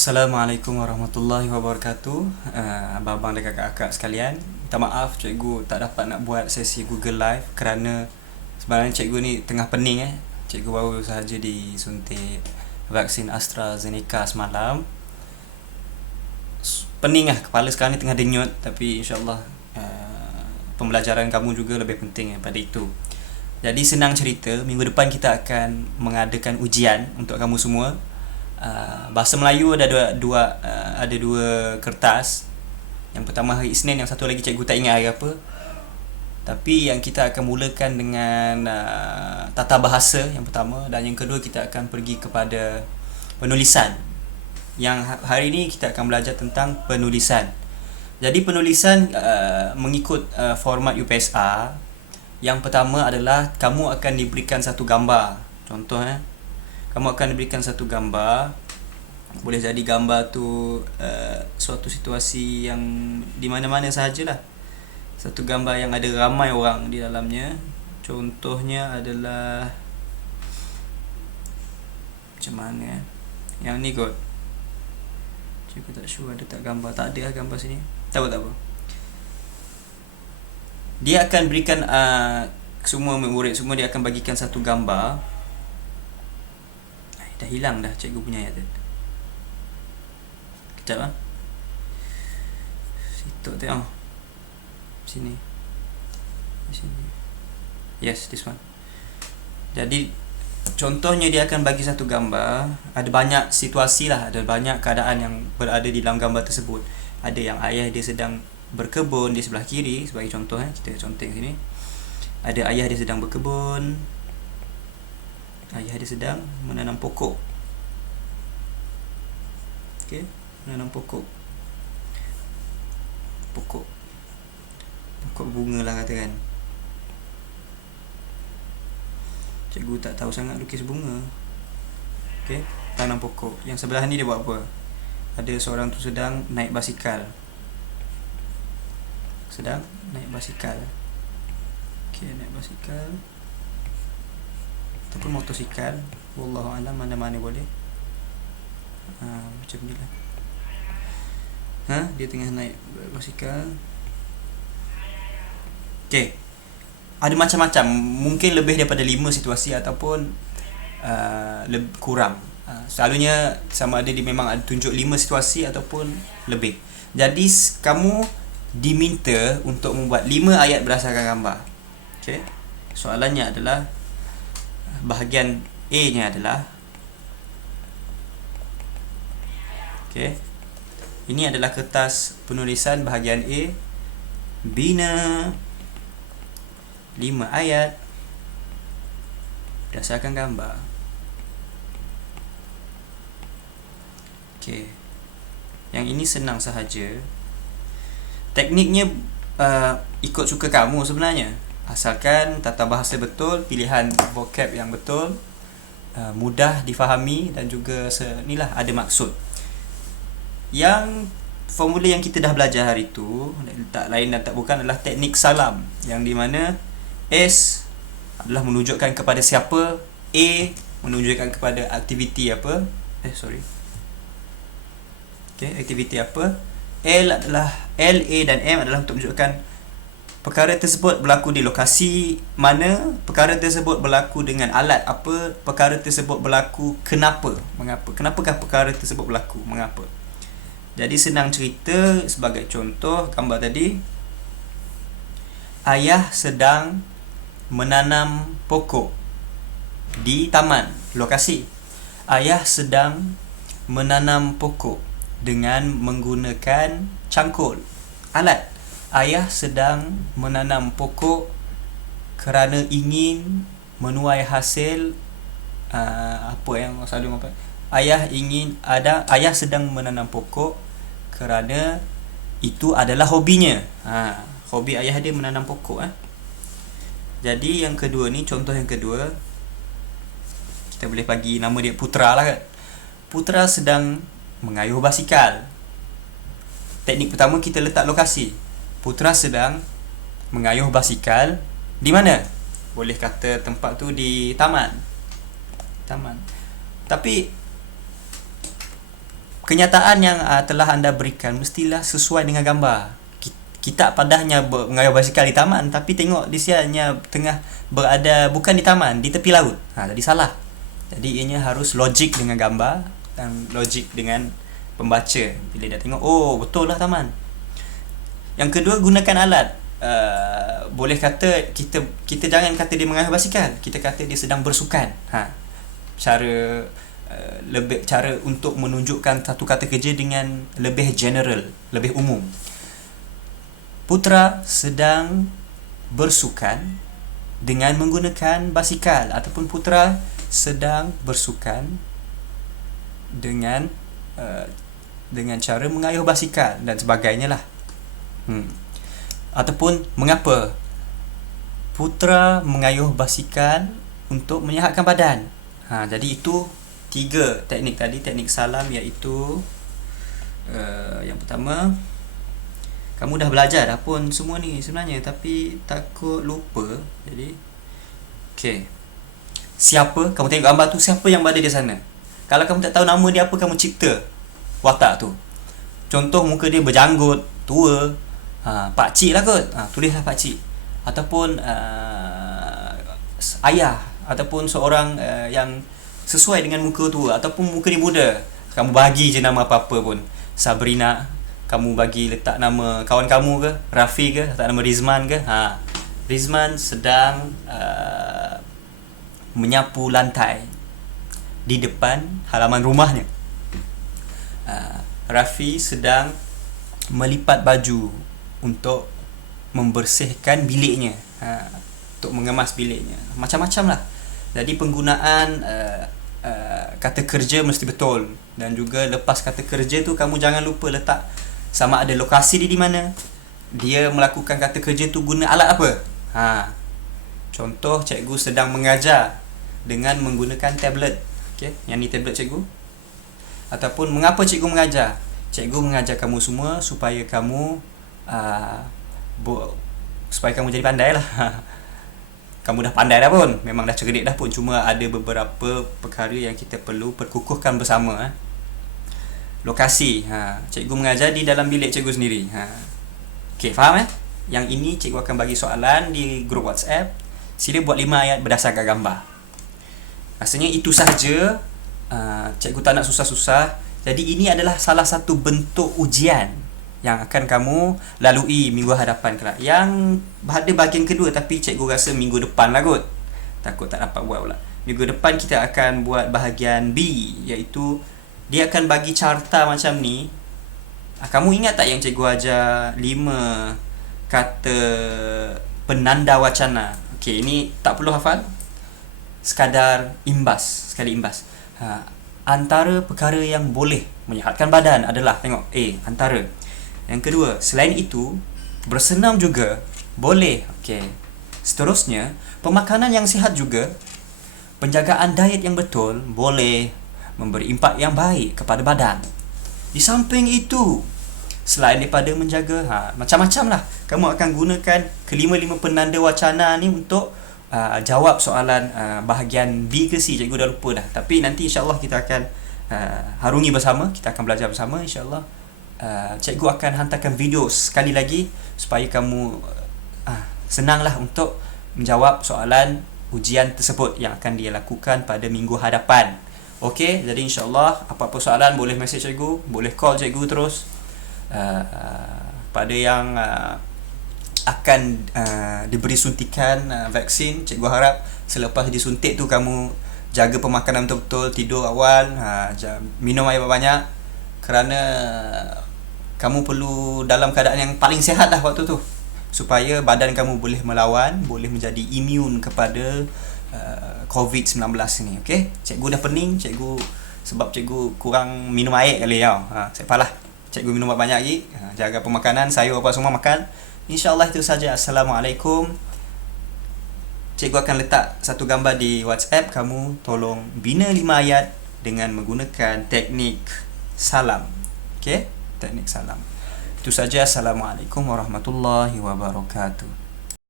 Assalamualaikum warahmatullahi wabarakatuh. Abang-abang dan kakak-kakak sekalian, minta maaf cikgu tak dapat nak buat sesi Google Live kerana sebenarnya cikgu ni tengah pening. Cikgu baru sahaja disuntik vaksin AstraZeneca semalam. Pening lah, kepala sekarang ni tengah denyut. Tapi insyaAllah pembelajaran kamu juga lebih penting daripada itu. Jadi senang cerita, minggu depan kita akan mengadakan ujian untuk kamu semua. Bahasa Melayu ada dua kertas. Yang pertama hari Isnin, yang satu lagi cikgu tak ingat hari apa. Tapi yang kita akan mulakan dengan tata bahasa yang pertama, dan yang kedua kita akan pergi kepada penulisan. Yang hari ini kita akan belajar tentang penulisan. Jadi penulisan mengikut format UPSR. Yang pertama adalah kamu akan diberikan satu gambar. Contoh kamu akan diberikan satu gambar. Boleh jadi gambar tu suatu situasi yang di mana-mana sahajalah. Satu gambar yang ada ramai orang di dalamnya. Contohnya adalah macam mana yang ni kot. Cikgu tak sure ada tak gambar. Tak ada lah gambar sini. Tak apa. Dia akan berikan semua murid semua, dia akan bagikan satu gambar. Dah hilang dah cikgu punya ayat tu. Kejap situ tengok. Sini. Yes, this one. Jadi contohnya dia akan bagi satu gambar. Ada banyak situasi lah, ada banyak keadaan yang berada di dalam gambar tersebut. Ada yang ayah dia sedang berkebun di sebelah kiri, sebagai contoh kita conteng sini. Ada ayah dia sedang berkebun. Ayah dia sedang menanam pokok. Okey, menanam pokok bunga lah katakan. Cikgu tak tahu sangat lukis bunga. Okey, tanam pokok. Yang sebelah ni dia buat apa? Ada seorang tu sedang naik basikal. Okey, naik basikal ataupun motosikal, wallahu alam, mana-mana boleh. Macam ni lah. Dia tengah naik basikal. Okey, ada macam-macam, mungkin lebih daripada 5 situasi ataupun kurang. Selalunya sama ada dia memang ada tunjuk 5 situasi ataupun lebih. Jadi kamu diminta untuk membuat 5 ayat berdasarkan gambar. Okey, soalannya adalah bahagian A nya adalah, okey, ini adalah kertas penulisan bahagian A. Bina 5 ayat berdasarkan gambar. Okey, yang ini senang sahaja. Tekniknya ikut suka kamu sebenarnya. Asalkan tata bahasa betul, pilihan vocab yang betul, mudah difahami dan juga inilah ada maksud. Yang formula yang kita dah belajar hari tu tak lain dan tak bukan adalah teknik salam, yang di mana S adalah menunjukkan kepada siapa, A menunjukkan kepada aktiviti apa, aktiviti apa, L, A dan M adalah untuk menunjukkan perkara tersebut berlaku di lokasi mana, perkara tersebut berlaku dengan alat apa, perkara tersebut berlaku kenapakah perkara tersebut berlaku, mengapa. Jadi senang cerita, sebagai contoh gambar tadi, ayah sedang menanam pokok di taman, lokasi. Ayah sedang menanam pokok dengan menggunakan cangkul, alat. Ayah sedang menanam pokok kerana ingin menuai hasil ayah sedang menanam pokok kerana itu adalah hobinya. Hobi ayah dia menanam pokok. Jadi yang kedua ni, contoh yang kedua, kita boleh bagi nama dia Putra lah kan. Putra sedang mengayuh basikal. Teknik pertama kita letak lokasi. Putra sedang mengayuh basikal di mana? Boleh kata tempat tu di taman. Tapi kenyataan yang telah anda berikan mestilah sesuai dengan gambar. Kita padahnya mengayuh basikal di taman, tapi tengok di sianya tengah berada bukan di taman, di tepi laut. Jadi salah. Jadi ianya harus logik dengan gambar dan logik dengan pembaca. Bila dia tengok, oh betul lah taman. Yang kedua, gunakan alat. Boleh kata kita jangan kata dia mengayuh basikal, kita kata dia sedang bersukan. Cara untuk menunjukkan satu kata kerja dengan lebih general, lebih umum. Putera sedang bersukan dengan menggunakan basikal, ataupun putera sedang bersukan dengan cara mengayuh basikal dan sebagainya lah. Ataupun mengapa putera mengayuh basikal untuk menyihatkan badan. Jadi itu 3 teknik tadi, teknik salam, iaitu yang pertama, kamu dah belajar dah pun semua ni sebenarnya, tapi takut lupa. Jadi siapa, kamu tengok gambar tu, siapa yang berada di sana. Kalau kamu tak tahu nama dia apa, kamu cipta watak tu. Contoh muka dia berjanggut, tua, pakcik lah kot, tulislah pakcik. Ataupun ayah, ataupun seorang yang sesuai dengan muka tu, ataupun muka dia muda, kamu bagi je nama apa-apa pun. Sabrina, kamu bagi letak nama kawan kamu ke, Rafi ke, letak nama Rizman ke. Rizman sedang menyapu lantai di depan halaman rumahnya. Rafi sedang melipat baju untuk membersihkan biliknya, untuk mengemas biliknya. Macam-macam lah. Jadi penggunaan kata kerja mesti betul. Dan juga lepas kata kerja tu, kamu jangan lupa letak sama ada lokasi dia di mana, dia melakukan kata kerja tu guna alat apa. Contoh, cikgu sedang mengajar dengan menggunakan tablet. Yang ni tablet cikgu. Ataupun mengapa cikgu mengajar? Cikgu mengajar kamu semua supaya kamu jadi pandai lah. Kamu dah pandai dah pun, memang dah cerdik dah pun, cuma ada beberapa perkara yang kita perlu perkukuhkan bersama. Lokasi, cikgu mengajar di dalam bilik cikgu sendiri. Faham Yang ini cikgu akan bagi soalan di grup WhatsApp. Sila buat 5 ayat berdasarkan gambar. Rasanya itu sahaja. Cikgu tak nak susah-susah. Jadi ini adalah salah satu bentuk ujian yang akan kamu lalui minggu hadapan kelak. Yang ada bahagian kedua, tapi cikgu rasa minggu depan lah kot. Takut tak dapat buat pula. Minggu depan kita akan buat bahagian B, iaitu dia akan bagi carta macam ni. Kamu ingat tak yang cikgu ajar 5 kata penanda wacana? Ini tak perlu hafal, sekadar imbas, sekali imbas. Antara perkara yang boleh menyihatkan badan adalah, tengok antara. Yang kedua, selain itu, bersenam juga boleh. Seterusnya, pemakanan yang sihat juga, penjagaan diet yang betul boleh memberi impak yang baik kepada badan. Di samping itu, selain daripada menjaga, macam-macam lah, kamu akan gunakan kelima-lima penanda wacana ni untuk jawab soalan bahagian B ke C. Cikgu dah lupa dah, tapi nanti insyaAllah kita akan harungi bersama, kita akan belajar bersama insyaAllah. Cikgu akan hantarkan video sekali lagi supaya kamu senanglah untuk menjawab soalan ujian tersebut yang akan dia lakukan pada minggu hadapan. Jadi insyaAllah apa-apa soalan boleh message cikgu, boleh call cikgu terus. Pada yang akan diberi suntikan vaksin, cikgu harap selepas disuntik tu kamu jaga pemakanan betul-betul, tidur awal, minum air banyak, kerana kamu perlu dalam keadaan yang paling sihat lah waktu tu, supaya badan kamu boleh melawan, boleh menjadi imun kepada COVID-19 ni. Cikgu dah pening, sebab cikgu kurang minum air kali tau. Sepalah, cikgu minum banyak lagi, jaga pemakanan, sayur apa semua makan. InsyaAllah itu saja. Assalamualaikum. Cikgu akan letak satu gambar di WhatsApp. Kamu tolong bina 5 ayat dengan menggunakan teknik salam. Teknik salam. Itu saja. Assalamualaikum warahmatullahi wabarakatuh.